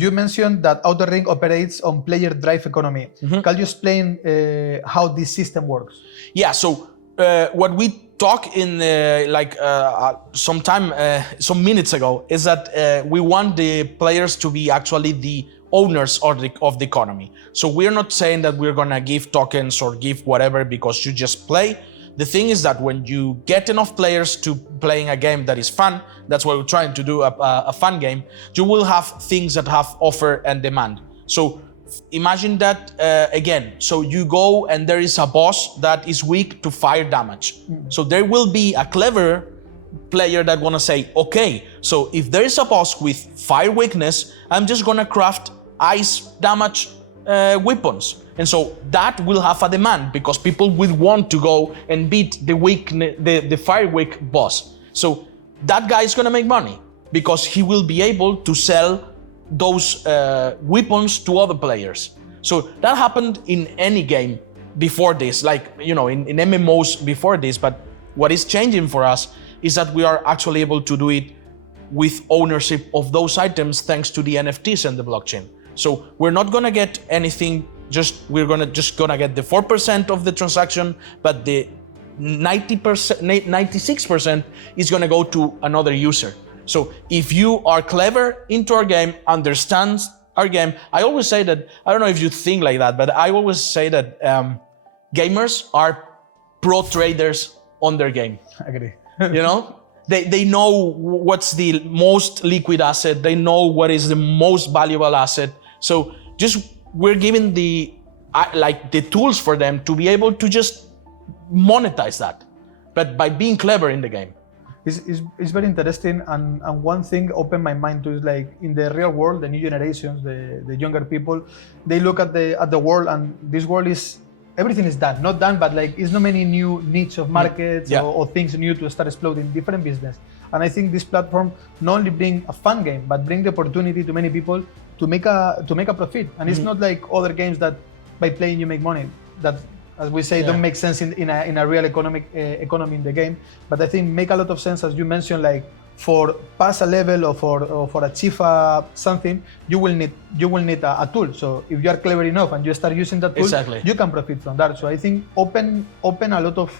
you mentioned that Outer Ring operates on player drive economy. Can you explain how this system works? Yeah, so what we talked in some minutes ago is that we want the players to be actually the owners of the economy. So we're not saying that we're gonna give tokens or give whatever because you just play. The thing is that when you get enough players to playing a game that is fun, that's what we're trying to do, a fun game, you will have things that have offer and demand. So imagine that again, so you go and there is a boss that is weak to fire damage. So there will be a clever player that wanna say, okay, so if there is a boss with fire weakness, I'm just gonna craft ice damage weapons. And so that will have a demand because people will want to go and beat the fire weak boss. So that guy is gonna make money because he will be able to sell those weapons to other players. So that happened in any game before this, like, you know, in MMOs before this, but what is changing for us is that we are actually able to do it with ownership of those items thanks to the NFTs and the blockchain. So we're not gonna get anything, we're gonna get the 4% of the transaction, but the 90%, 96% is gonna go to another user. So if you are clever into our game, understands our game, I always say that, I don't know if you think like that, but I always say that gamers are pro traders on their game. I agree. You know? They know what's the most liquid asset, they know what is the most valuable asset. So just we're giving the tools for them to be able to just monetize that, but by being clever in the game. It's very interesting, and one thing opened my mind to is like in the real world, the new generations, the younger people, they look at the world, and this world is, everything is done, not done, but like it's not many new niche of markets or things new to start exploding different business. And I think this platform not only bring a fun game, but bring the opportunity to many people to make a profit. And it's not like other games that by playing you make money. That, as we say, don't make sense in a real economy in the game. But I think make a lot of sense, as you mentioned, like for pass a level or for achieve something, you will need a tool. So if you are clever enough and you start using that tool, you can profit from that. So I think open a lot of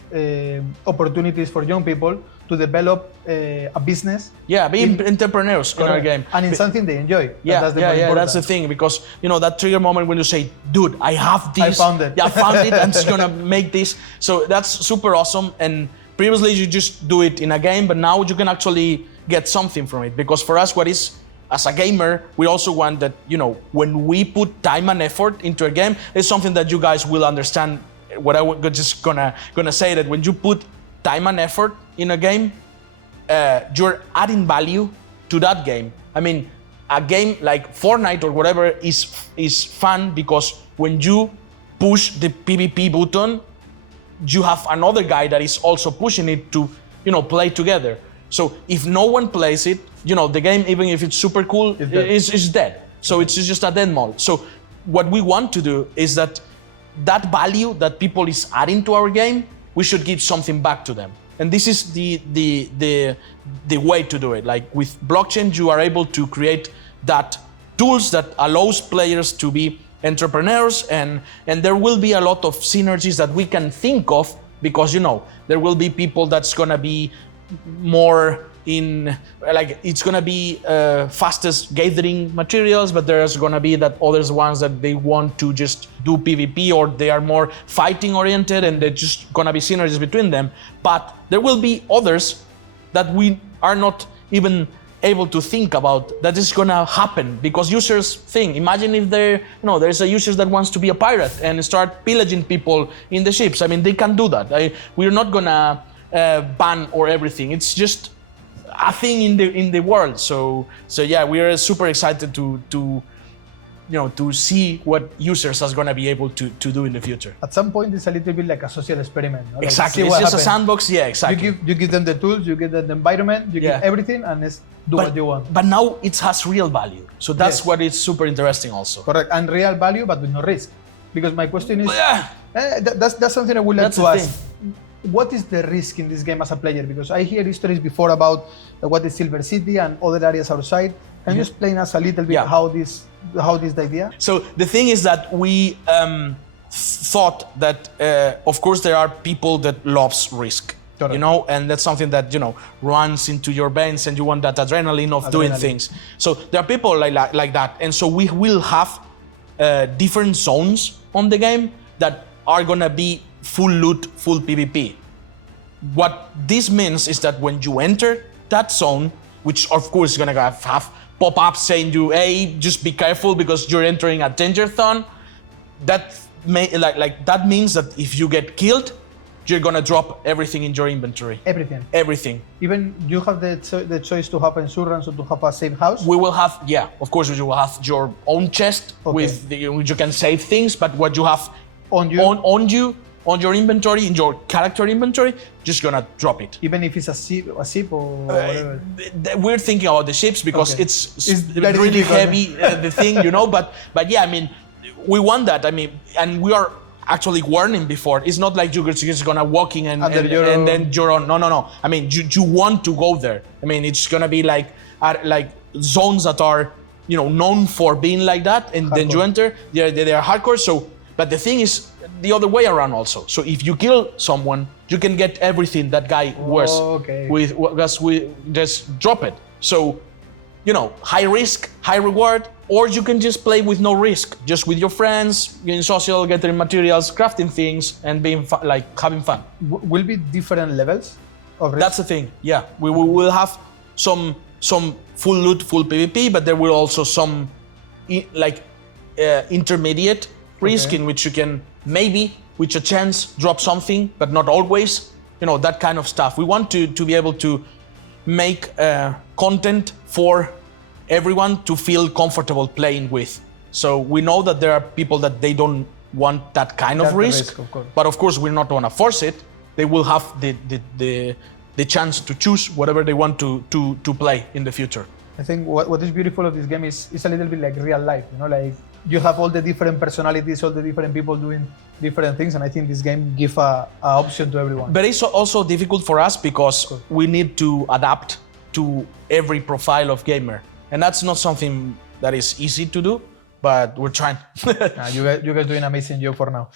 opportunities for young people to develop a business. Yeah, be entrepreneurs in our game. And in something they enjoy. That's the thing, because you know that trigger moment when you say, dude, I have this. I found it. Yeah, I found it, I'm just gonna make this. So that's super awesome. And previously you just do it in a game, but now you can actually get something from it. Because for us, what is, as a gamer, we also want that, you know, when we put time and effort into a game, it's something that you guys will understand. What I was just gonna say, that when you put time and effort in a game, you're adding value to that game. I mean, a game like Fortnite or whatever is fun because when you push the PvP button, you have another guy that is also pushing it to, you know, play together. So if no one plays it, you know, the game, even if it's super cool, is dead. So it's just a dead mode. So what we want to do is that value that people is adding to our game, we should give something back to them. And this is the way to do it. Like with blockchain, you are able to create that tools that allows players to be entrepreneurs, and there will be a lot of synergies that we can think of, because, you know, there will be people that's gonna be more in, like, it's gonna be fastest gathering materials, but there's gonna be that others ones that they want to just do PvP, or they are more fighting oriented, and they're just gonna be synergies between them. But there will be others that we are not even able to think about that is gonna happen, because users think, imagine if there's a user that wants to be a pirate and start pillaging people in the ships. I mean, they can do that. We're not gonna ban or everything. It's just a thing in the world. So yeah, we are super excited to see what users are gonna be able to do in the future. At some point, it's a little bit like a social experiment. No? Like, exactly, it's just a sandbox. Yeah, exactly. You give them the tools, you give them the environment, you give everything, and let's do what you want. But now it has real value. So that's what is super interesting also. Correct, and real value, but with no risk. Because my question is, that's something I would like to ask. What is the risk in this game as a player? Because I hear stories before about what is Silver City and other areas outside. Can you explain us a little bit Yeah. how this the idea? So the thing is that we thought that, of course, there are people that loves risk, Correct. you know, and that's something that, you know, runs into your veins, and you want that adrenaline of doing things. So there are people like that, and so we will have different zones on the game that are gonna be full loot, full PvP. What this means is that when you enter that zone, which of course is gonna have pop-ups saying you, hey, just be careful because you're entering a danger zone. That that means that if you get killed, you're gonna drop everything in your inventory. Everything. Everything. Even you have the choice to have insurance or to have a safe house. We will have, yeah, of course, you will have your own chest with you can save things, but what you have On you? on your inventory, in your character inventory, just gonna drop it. Even if it's a ship or whatever. We're thinking about the ships because Okay. it's very really difficult. heavy, the thing, you know. But yeah, I mean, we want that. I mean, and we are actually warning before. It's not like you're just gonna walk in and then you're on. No. I mean, you want to go there. I mean, it's gonna be like zones that are, you know, known for being like that, and then you Hardcore. enter. They are hardcore. So, but the thing is the other way around also. So if you kill someone, you can get everything that guy wears. Okay. We just drop it. So, you know, high risk, high reward, or you can just play with no risk, just with your friends, getting social, getting materials, crafting things, and being having fun. Will be different levels of risk? That's the thing. Yeah, we will have some full loot, full PvP, but there will also some intermediate risk in which you can maybe, with a chance, drop something, but not always. You know, that kind of stuff. We want to be able to make content for everyone to feel comfortable playing with. So we know that there are people that they don't want that kind of That's the risk, risk, of course. but of course we're not going to force it. They will have the chance to choose whatever they want to play in the future. I think what is beautiful of this game is it's a little bit like real life, you know, like you have all the different personalities, all the different people doing different things, and I think this game gives a option to everyone. But it's also difficult for us because we need to adapt to every profile of gamer, and that's not something that is easy to do, but we're trying. You guys doing an amazing job for now.